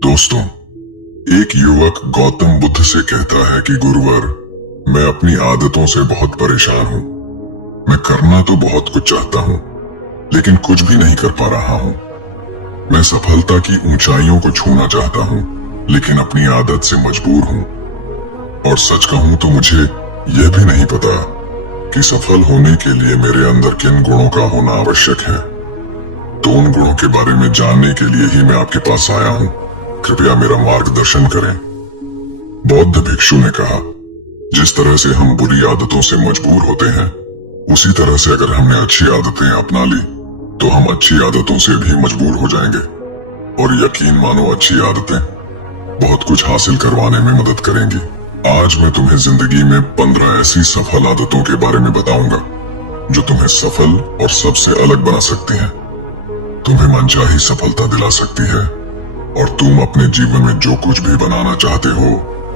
दोस्तों, एक युवक गौतम बुद्ध से कहता है कि गुरुवर, मैं अपनी आदतों से बहुत परेशान हूँ। मैं करना तो बहुत कुछ चाहता हूँ, लेकिन कुछ भी नहीं कर पा रहा हूँ। मैं सफलता की ऊंचाइयों को छूना चाहता हूँ, लेकिन अपनी आदत से मजबूर हूँ। और सच कहूँ तो मुझे यह भी नहीं पता कि सफल होने के लिए मेरे अंदर किन गुणों का होना आवश्यक है। तो उन गुणों के बारे में जानने के लिए ही मैं आपके पास आया हूँ। कृपया मेरा मार्गदर्शन करें। बौद्ध भिक्षु ने कहा, जिस तरह से हम बुरी आदतों से मजबूर होते हैं, उसी तरह से अगर हमने अच्छी आदतें अपना ली तो हम अच्छी आदतों से भी मजबूर हो जाएंगे। और यकीन मानो, अच्छी आदतें बहुत कुछ हासिल करवाने में मदद करेंगी। आज मैं तुम्हें जिंदगी में 15 ऐसी सफल आदतों के बारे में बताऊंगा जो तुम्हें सफल और सबसे अलग बना सकती हैं, तुम्हें मनचाही सफलता दिला सकती है, और तुम अपने जीवन में जो कुछ भी बनाना चाहते हो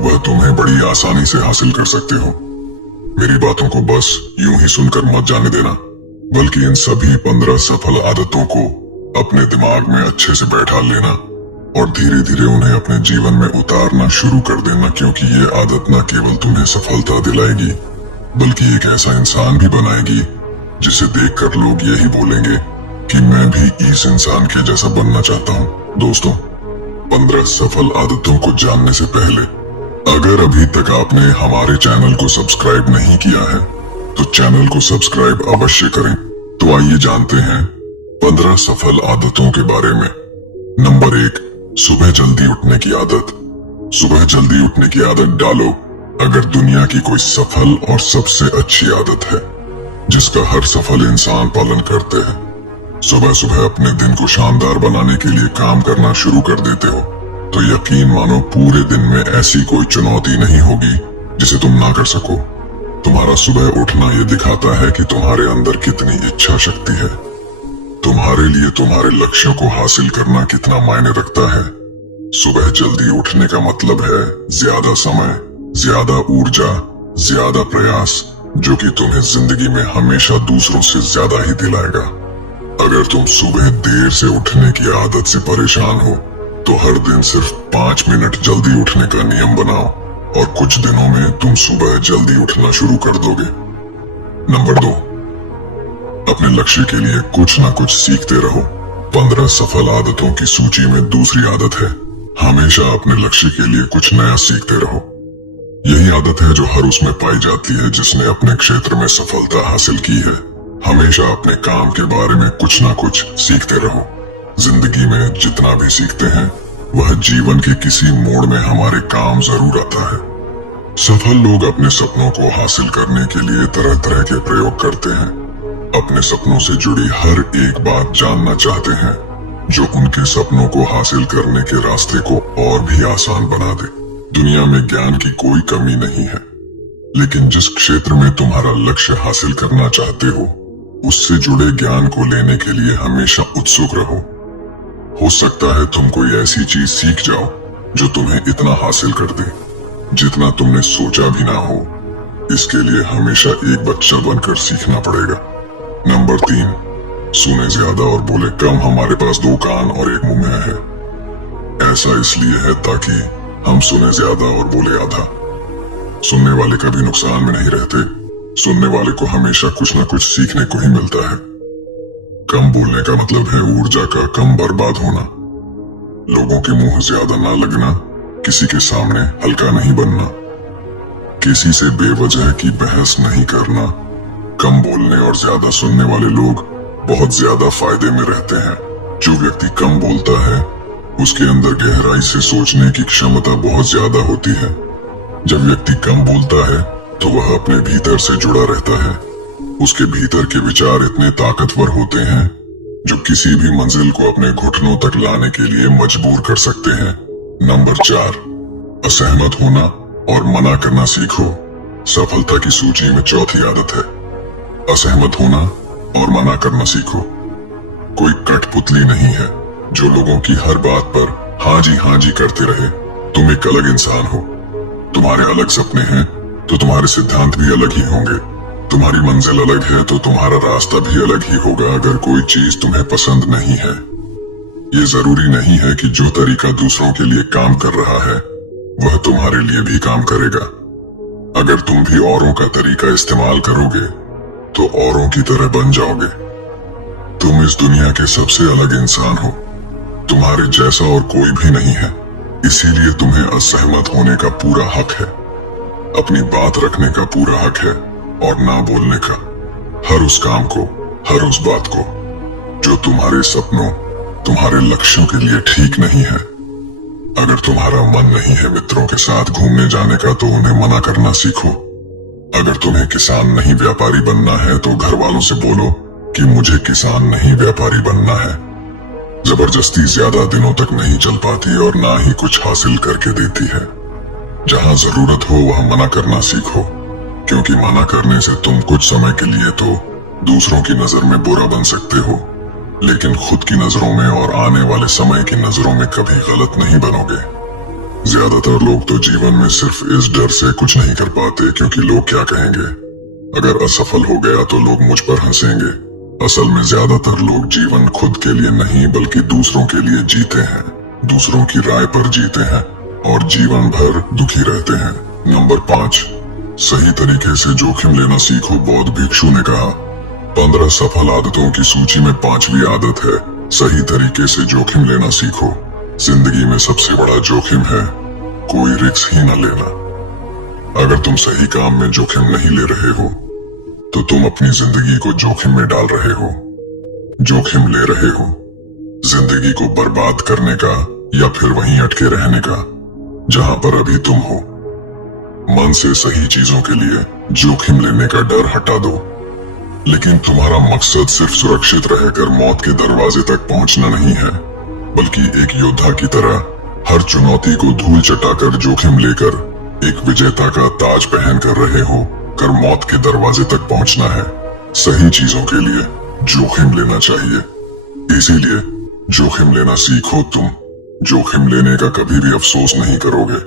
वह तुम्हें बड़ी आसानी से हासिल कर सकते हो। मेरी बातों को बस यूं ही सुनकर मत जाने देना, बल्कि इन सभी 15 सफल आदतों को अपने दिमाग में अच्छे से बैठा लेना और धीरे धीरे उन्हें अपने जीवन में उतारना शुरू कर देना, क्योंकि ये आदत न केवल तुम्हें सफलता दिलाएगी बल्कि एक ऐसा इंसान भी बनाएगी जिसे देखकर लोग यही बोलेंगे कि मैं भी इस इंसान के जैसा बनना चाहता हूँ। दोस्तों, 15 सफल आदतों को जानने से पहले अगर अभी तक आपने हमारे चैनल को सब्सक्राइब नहीं किया है तो चैनल को सब्सक्राइब अवश्य करें। तो आइए जानते हैं 15 सफल आदतों के बारे में। नंबर 1, सुबह जल्दी उठने की आदत। सुबह जल्दी उठने की आदत डालो अगर दुनिया की कोई सफल और सबसे अच्छी आदत है जिसका हर सफल इंसान पालन करते हैं। सुबह सुबह अपने दिन को शानदार बनाने के लिए काम करना शुरू कर देते हो तो यकीन मानो, पूरे दिन में ऐसी कोई चुनौती नहीं होगी जिसे तुम ना कर सको। तुम्हारा सुबह उठना यह दिखाता है कि तुम्हारे अंदर कितनी इच्छा शक्ति है, तुम्हारे लिए तुम्हारे लक्ष्यों को हासिल करना कितना मायने रखता है। सुबह जल्दी उठने का मतलब है ज्यादा समय, ज्यादा ऊर्जा, ज्यादा प्रयास, जो कि तुम्हें जिंदगी में हमेशा दूसरों से ज्यादा ही दिलाएगा। अगर तुम सुबह देर से उठने की आदत से परेशान हो तो हर दिन सिर्फ 5 मिनट जल्दी उठने का नियम बनाओ और कुछ दिनों में तुम सुबह जल्दी उठना शुरू कर दोगे। नंबर 2, अपने लक्ष्य के लिए कुछ ना कुछ सीखते रहो। 15 सफल आदतों की सूची में दूसरी आदत है, हमेशा अपने लक्ष्य के लिए कुछ नया सीखते रहो। यही आदत है जो हर उसमें पाई जाती है जिसने अपने क्षेत्र में सफलता हासिल की है। हमेशा अपने काम के बारे में कुछ ना कुछ सीखते रहो। जिंदगी में जितना भी सीखते हैं वह जीवन के किसी मोड़ में हमारे काम जरूर आता है। सफल लोग अपने सपनों को हासिल करने के लिए तरह तरह के प्रयोग करते हैं। अपने सपनों से जुड़ी हर एक बात जानना चाहते हैं जो उनके सपनों को हासिल करने के रास्ते को और भी आसान बना दे। दुनिया में ज्ञान की कोई कमी नहीं है, लेकिन जिस क्षेत्र में तुम्हारा लक्ष्य हासिल करना चाहते हो उससे जुड़े ज्ञान को लेने के लिए हमेशा उत्सुक रहो। हो सकता है तुम कोई ऐसी चीज सीख जाओ जो तुम्हें इतना हासिल कर दे जितना तुमने सोचा भी ना हो। इसके लिए हमेशा एक बच्चा बनकर सीखना पड़ेगा। नंबर 3, सुने ज्यादा और बोले कम। हमारे पास 2 कान और 1 मुंह है। ऐसा इसलिए है ताकि हम सुने ज्यादा और बोले आधा। सुनने वाले कभी नुकसान में नहीं रहते, सुनने वाले को हमेशा कुछ ना कुछ सीखने को ही मिलता है। कम बोलने का मतलब है ऊर्जा का कम बर्बाद होना, लोगों के मुंह ज्यादा ना लगना, किसी के सामने हल्का नहीं बनना, किसी से बेवजह की बहस नहीं करना। कम बोलने और ज्यादा सुनने वाले लोग बहुत ज्यादा फायदे में रहते हैं। जो व्यक्ति कम बोलता है उसके अंदर गहराई से सोचने की क्षमता बहुत ज्यादा होती है। जब व्यक्ति कम बोलता है तो वह अपने भीतर से जुड़ा रहता है। उसके भीतर के विचार इतने ताकतवर होते हैं जो किसी भी मंजिल को अपने घुटनों तक लाने के लिए मजबूर कर सकते हैं। नंबर 4, असहमत होना और मना करना सीखो। सफलता की सूची में चौथी आदत है, असहमत होना और मना करना सीखो। कोई कठपुतली नहीं है जो लोगों की हर बात पर हाँ जी करते रहे। तुम एक अलग इंसान हो, तुम्हारे अलग सपने हैं तो तुम्हारे सिद्धांत भी अलग ही होंगे। तुम्हारी मंजिल अलग है तो तुम्हारा रास्ता भी अलग ही होगा। अगर कोई चीज तुम्हें पसंद नहीं है ये जरूरी नहीं है कि जो तरीका दूसरों के लिए काम कर रहा है वह तुम्हारे लिए भी काम करेगा। अगर तुम भी औरों का तरीका इस्तेमाल करोगे तो औरों की तरह बन जाओगे। तुम इस दुनिया के सबसे अलग इंसान हो। तुम्हारे जैसा और कोई भी नहीं है, इसीलिए तुम्हें असहमत होने का पूरा हक है, अपनी बात रखने का पूरा हक है और ना बोलने का। हर उस काम को, हर उस बात को जो तुम्हारे सपनों, तुम्हारे लक्ष्यों के लिए ठीक नहीं है। अगर तुम्हारा मन नहीं है मित्रों के साथ घूमने जाने का तो उन्हें मना करना सीखो। अगर तुम्हें किसान नहीं व्यापारी बनना है तो घर वालों से बोलो कि मुझे किसान नहीं व्यापारी बनना है। जबरदस्ती ज्यादा दिनों तक नहीं चल पाती और ना ही कुछ हासिल करके देती है। जहां जरूरत हो वहां मना करना सीखो, क्योंकि मना करने से तुम कुछ समय के लिए तो दूसरों की नजर में बुरा बन सकते हो, लेकिन खुद की नजरों में और आने वाले समय की नजरों में कभी गलत नहीं बनोगे। ज्यादातर लोग तो जीवन में सिर्फ इस डर से कुछ नहीं कर पाते क्योंकि लोग क्या कहेंगे। अगर असफल हो गया तो लोग मुझ पर हंसेंगे। असल में ज्यादातर लोग जीवन खुद के लिए नहीं बल्कि दूसरों के लिए जीते हैं, दूसरों की राय पर जीते हैं और जीवन भर दुखी रहते हैं। नंबर 5, सही तरीके से जोखिम लेना सीखो। बौद्ध भिक्षु ने कहा, 15 सफल आदतों की सूची में 5वीं आदत है सही तरीके से जोखिम लेना सीखो। जिंदगी में सबसे बड़ा जोखिम है कोई रिस्क ही न लेना। अगर तुम सही काम में जोखिम नहीं ले रहे हो तो तुम अपनी जिंदगी को जोखिम में डाल रहे हो। जोखिम ले रहे हो जिंदगी को बर्बाद करने का या फिर वहीं अटके रहने का जहां पर अभी तुम हो। मन से सही चीजों के लिए जोखिम लेने का डर हटा दो, लेकिन तुम्हारा मकसद सिर्फ सुरक्षित रहकर मौत के दरवाजे तक पहुंचना नहीं है, बल्कि एक योद्धा की तरह हर चुनौती को धूल चटाकर जोखिम लेकर एक विजेता का ताज पहन कर रहे हो कर मौत के दरवाजे तक पहुंचना है। सही चीजों के लिए जोखिम लेना चाहिए, इसीलिए जोखिम लेना सीखो। तुम जोखिम लेने का कभी भी अफसोस नहीं करोगे,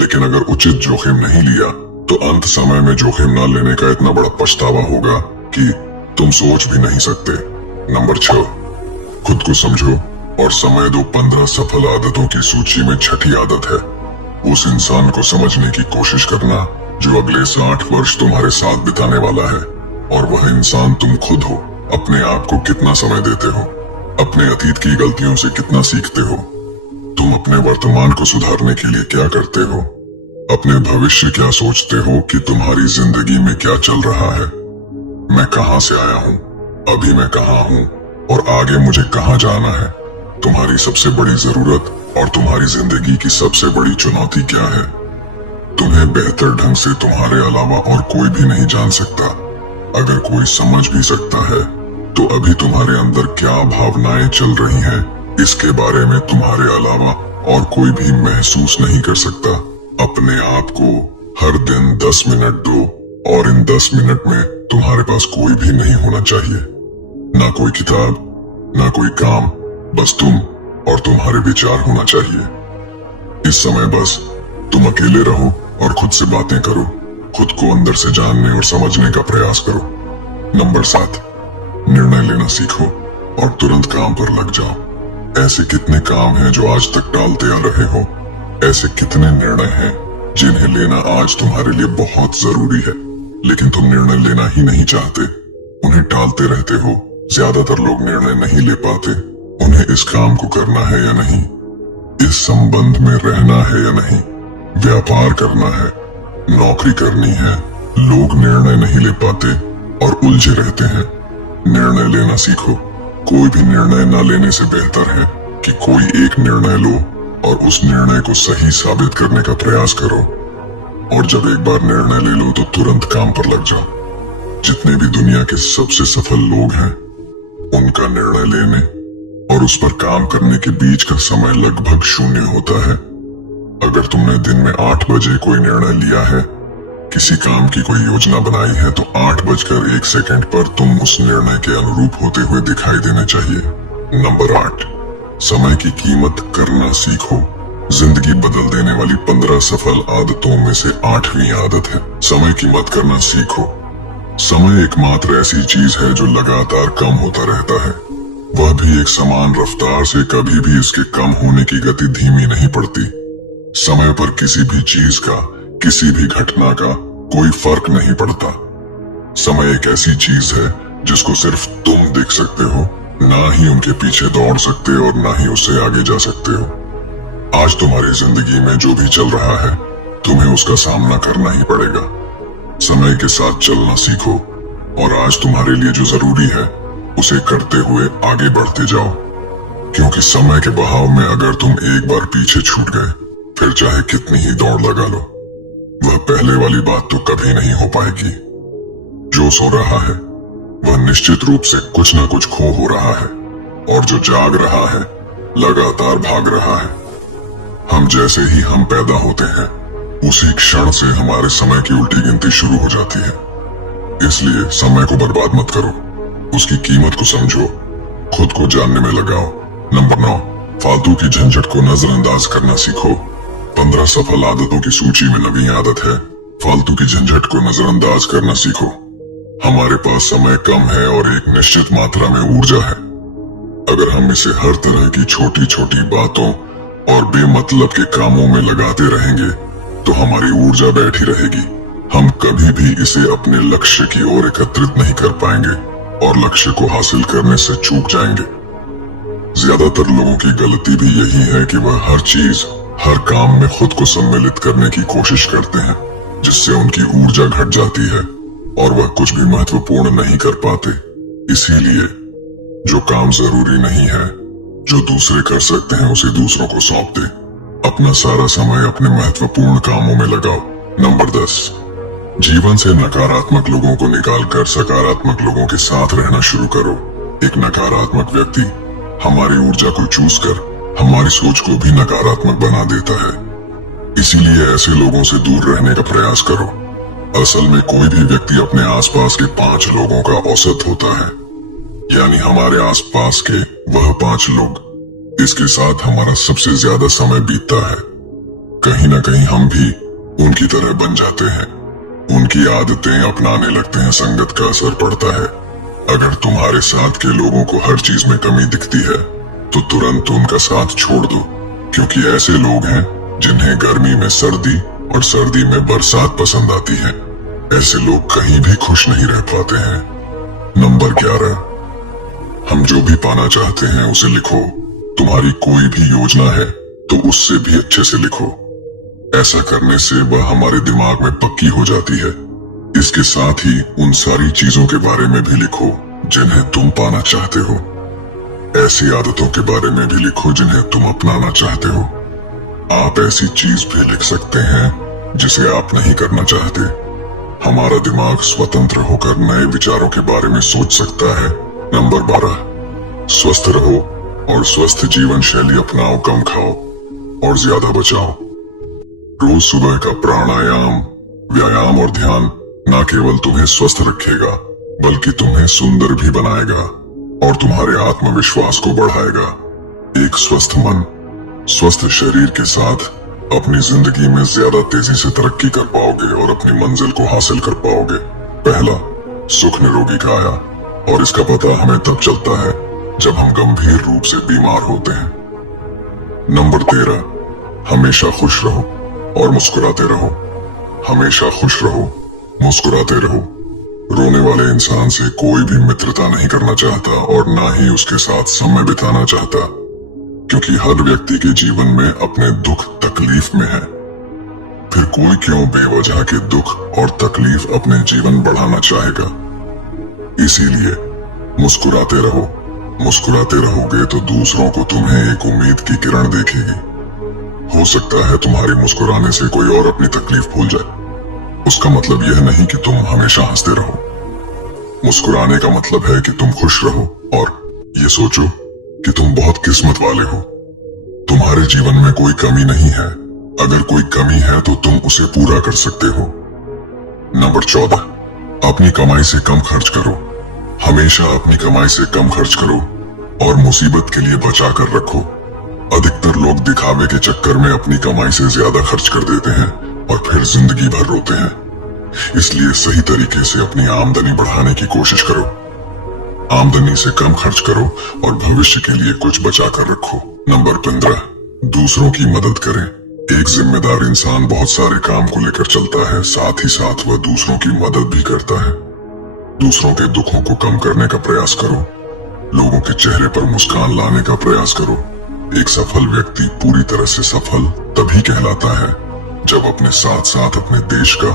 लेकिन अगर उचित जोखिम नहीं लिया तो अंत समय में जोखिम न लेने का इतना बड़ा पछतावा होगा कि तुम सोच भी नहीं सकते। नंबर 6, खुद को समझो और समय दो। 15 सफल आदतों की सूची में 6ठी आदत है उस इंसान को समझने की कोशिश करना जो अगले 60 वर्ष तुम्हारे साथ बिताने वाला है, और वह इंसान तुम खुद हो। अपने आप को कितना समय देते हो, अपने अतीत की गलतियों से कितना सीखते हो, तुम अपने वर्तमान को सुधारने के लिए क्या करते हो, अपने भविष्य क्या सोचते हो कि तुम्हारी जिंदगी में क्या चल रहा है। मैं कहां से आया हूं, अभी मैं कहां हूं और आगे मुझे कहां जाना है। तुम्हारी सबसे बड़ी जरूरत और तुम्हारी जिंदगी की सबसे बड़ी चुनौती क्या है, तुम्हें बेहतर ढंग से तुम्हारे अलावा और कोई भी नहीं जान सकता। अगर कोई समझ भी सकता है तो अभी तुम्हारे अंदर क्या भावनाएं चल रही हैं, इसके बारे में तुम्हारे अलावा और कोई भी महसूस नहीं कर सकता। अपने आप को हर दिन 10 मिनट दो और इन 10 मिनट में तुम्हारे पास कोई भी नहीं होना चाहिए, ना कोई किताब, ना कोई काम, बस तुम और तुम्हारे विचार होना चाहिए। इस समय बस तुम अकेले रहो और खुद से बातें करो, खुद को अंदर से जानने और समझने का प्रयास करो। नंबर 7, निर्णय लेना सीखो और तुरंत काम पर लग जाओ। ऐसे कितने काम हैं जो आज तक टालते आ रहे हो, ऐसे कितने निर्णय हैं जिन्हें लेना आज तुम्हारे लिए बहुत जरूरी है, लेकिन तुम निर्णय लेना ही नहीं चाहते, उन्हें टालते रहते हो। ज्यादातर लोग निर्णय नहीं ले पाते, उन्हें इस काम को करना है या नहीं, इस संबंध में रहना है या नहीं, व्यापार करना है, नौकरी करनी है। लोग निर्णय नहीं ले पाते और उलझे रहते हैं। निर्णय लेना सीखो। कोई भी निर्णय न लेने से बेहतर है कि कोई एक निर्णय लो और उस निर्णय को सही साबित करने का प्रयास करो, और जब एक बार निर्णय ले लो तो तुरंत काम पर लग जाओ। जितने भी दुनिया के सबसे सफल लोग हैं, उनका निर्णय लेने और उस पर काम करने के बीच का समय लगभग 0 होता है। अगर तुमने दिन में 8 बजे कोई निर्णय लिया है, किसी काम की कोई योजना बनाई है, तो 8:01 पर तुम उस निर्णय के अनुरूप होते हुए दिखाई देने चाहिए। नंबर 8, समय की कीमत करना सीखो। जिंदगी बदल देने वाली 15 सफल आदतों में से 8वीं आदत है समय की मत करना सीखो। समय एकमात्र ऐसी चीज है जो लगातार कम होता रहता है। वह भी एक समान रफ्तार से कभी भी इसके कम होने की गति धीमी नहीं पड़ती। समय पर किसी भी चीज का, किसी भी घटना का कोई फर्क नहीं पड़ता। समय एक ऐसी चीज है जिसको सिर्फ तुम देख सकते हो, ना ही उनके पीछे दौड़ सकते और ना ही उससे आगे जा सकते हो। आज तुम्हारी जिंदगी में जो भी चल रहा है, तुम्हें उसका सामना करना ही पड़ेगा। समय के साथ चलना सीखो और आज तुम्हारे लिए जो जरूरी है उसे करते हुए आगे बढ़ते जाओ, क्योंकि समय के बहाव में अगर तुम एक बार पीछे छूट गए, फिर चाहे कितनी ही दौड़ लगा लो, वह पहले वाली बात तो कभी नहीं हो पाएगी। जो सो रहा है वह निश्चित रूप से कुछ न कुछ खो हो रहा है, और जो जाग रहा है लगातार भाग रहा है। हम जैसे ही हम पैदा होते हैं, उसी क्षण से हमारे समय की उल्टी गिनती शुरू हो जाती है। इसलिए समय को बर्बाद मत करो, उसकी कीमत को समझो, खुद को जानने में लगाओ। नंबर 9, फालतू की झंझट को नजरअंदाज करना सीखो। 15 सफल आदतों की सूची में नवी आदत है, फालतू की झंझट को नजरअंदाज करना सीखो। हमारे पास समय कम है और एक निश्चित मात्रा में ऊर्जा है। अगर हम इसे हर तरह की छोटी छोटी बातों और बेमतलब के कामों में लगाते रहेंगे, तो हमारी ऊर्जा बैठी रहेगी। हम कभी भी इसे अपने लक्ष्य की ओर एकत्रित नहीं कर पाएंगे और लक्ष्य को हासिल करने से चूक जाएंगे। ज्यादातर लोगों की गलती भी यही है कि वह हर चीज, हर काम में खुद को सम्मिलित करने की कोशिश करते हैं, जिससे उनकी ऊर्जा घट जाती है और वह कुछ भी महत्वपूर्ण नहीं कर पाते। इसीलिए जो काम जरूरी नहीं है, जो दूसरे कर सकते हैं, उसे दूसरों को सौंप दे। अपना सारा समय अपने महत्वपूर्ण कामों में लगाओ। नंबर 10, जीवन से नकारात्मक लोगों को निकालकर सकारात्मक लोगों के साथ रहना शुरू करो। एक नकारात्मक व्यक्ति हमारी ऊर्जा को चूस कर हमारी सोच को भी नकारात्मक बना देता है। इसीलिए ऐसे लोगों से दूर रहने का प्रयास करो। असल में कोई भी व्यक्ति अपने आसपास के 5 लोगों का औसत होता है, यानी हमारे आसपास के वह 5 लोग, इसके साथ हमारा सबसे ज्यादा समय बीतता है। कहीं ना कहीं हम भी उनकी तरह बन जाते हैं, उनकी आदतें अपनाने लगते हैं, संगत का असर पड़ता है। अगर तुम्हारे साथ के लोगों को हर चीज में कमी दिखती है, तो तुरंत उनका साथ छोड़ दो, क्योंकि ऐसे लोग हैं जिन्हें गर्मी में सर्दी और सर्दी में बरसात पसंद आती है। ऐसे लोग कहीं भी खुश नहीं रह पाते हैं। नंबर 11, हम जो भी पाना चाहते हैं उसे लिखो। तुम्हारी कोई भी योजना है तो उससे भी अच्छे से लिखो। ऐसा करने से वह हमारे दिमाग में पक्की हो जाती है। इसके साथ ही उन सारी चीजों के बारे में भी लिखो जिन्हें तुम पाना चाहते हो। ऐसी आदतों के बारे में भी लिखो जिन्हें तुम अपनाना चाहते हो। आप ऐसी चीज भी लिख सकते हैं जिसे आप नहीं करना चाहते। हमारा दिमाग स्वतंत्र होकर नए विचारों के बारे में सोच सकता है। नंबर 12, स्वस्थ रहो और स्वस्थ जीवन शैली अपनाओ। कम खाओ और ज्यादा बचाओ। रोज सुबह का प्राणायाम, व्यायाम और ध्यान न केवल तुम्हें स्वस्थ रखेगा, बल्कि तुम्हें सुंदर भी बनाएगा और तुम्हारे आत्मविश्वास को बढ़ाएगा। एक स्वस्थ मन, स्वस्थ शरीर के साथ अपनी जिंदगी में ज्यादा तेजी से तरक्की कर पाओगे और अपनी मंजिल को हासिल कर पाओगे। पहला, सुख निरोगी काया, और इसका पता हमें तब चलता है जब हम गंभीर रूप से बीमार होते हैं। नंबर 13, हमेशा खुश रहो और मुस्कुराते रहो। हमेशा खुश रहो, मुस्कुराते रहो। रोने वाले इंसान से कोई भी मित्रता नहीं करना चाहता और ना ही उसके साथ समय बिताना चाहता, क्योंकि हर व्यक्ति के जीवन में अपने दुख तकलीफ में है। फिर कोई क्यों बेवजह के दुख और तकलीफ अपने जीवन बढ़ाना चाहेगा। इसीलिए मुस्कुराते रहो। मुस्कुराते रहोगे तो दूसरों को तुम्हें एक उम्मीद की किरण देखेगी। हो सकता है तुम्हारे मुस्कुराने से कोई और अपनी तकलीफ भूल जाए। उसका मतलब यह नहीं कि तुम हमेशा हंसते रहो। मुस्कुराने का मतलब है कि तुम खुश रहो और ये सोचो कि तुम बहुत किस्मत वाले हो। तुम्हारे जीवन में कोई कमी नहीं है। अगर कोई कमी है तो तुम उसे पूरा कर सकते हो। नंबर 14, अपनी कमाई से कम खर्च करो। हमेशा अपनी कमाई से कम खर्च करो और मुसीबत के लिए बचा कर रखो। अधिकतर लोग दिखावे के चक्कर में अपनी कमाई से ज्यादा खर्च कर देते हैं और फिर जिंदगी भर रोते हैं। इसलिए सही तरीके से अपनी आमदनी बढ़ाने की कोशिश करो। आमदनी से कम खर्च करो और भविष्य के लिए कुछ बचा कर रखो। नंबर 15, दूसरों की मदद करें। एक जिम्मेदार इंसान बहुत सारे काम को लेकर चलता है, साथ ही साथ वह दूसरों की मदद भी करता है। दूसरों के दुखों को कम करने का प्रयास करो। लोगों के चेहरे पर मुस्कान लाने का प्रयास करो। एक सफल व्यक्ति पूरी तरह से सफल तभी कहलाता है जब अपने साथ साथ अपने देश का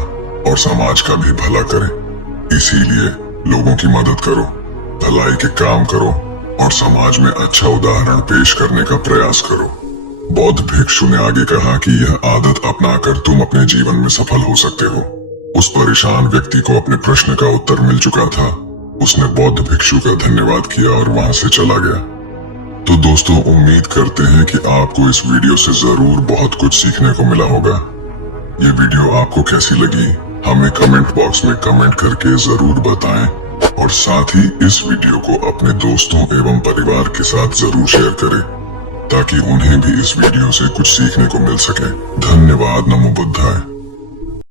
और समाज का भी भला करे। इसीलिए लोगों की मदद करो, भलाई के काम करो और समाज में अच्छा उदाहरण पेश करने का प्रयास करो। बौद्ध भिक्षु ने आगे कहा कि यह आदत अपनाकर तुम अपने जीवन में सफल हो सकते हो। उस परेशान व्यक्ति को अपने प्रश्न का उत्तर मिल चुका था। उसने बौद्ध भिक्षु का धन्यवाद किया और वहां से चला गया। तो दोस्तों, उम्मीद करते हैं कि आपको इस वीडियो से जरूर बहुत कुछ सीखने को मिला होगा। ये वीडियो आपको कैसी लगी हमें कमेंट बॉक्स में कमेंट करके जरूर बताएं और साथ ही इस वीडियो को अपने दोस्तों एवं परिवार के साथ जरूर शेयर करें ताकि उन्हें भी इस वीडियो से कुछ सीखने को मिल सके। धन्यवाद। नमो बुद्धाय।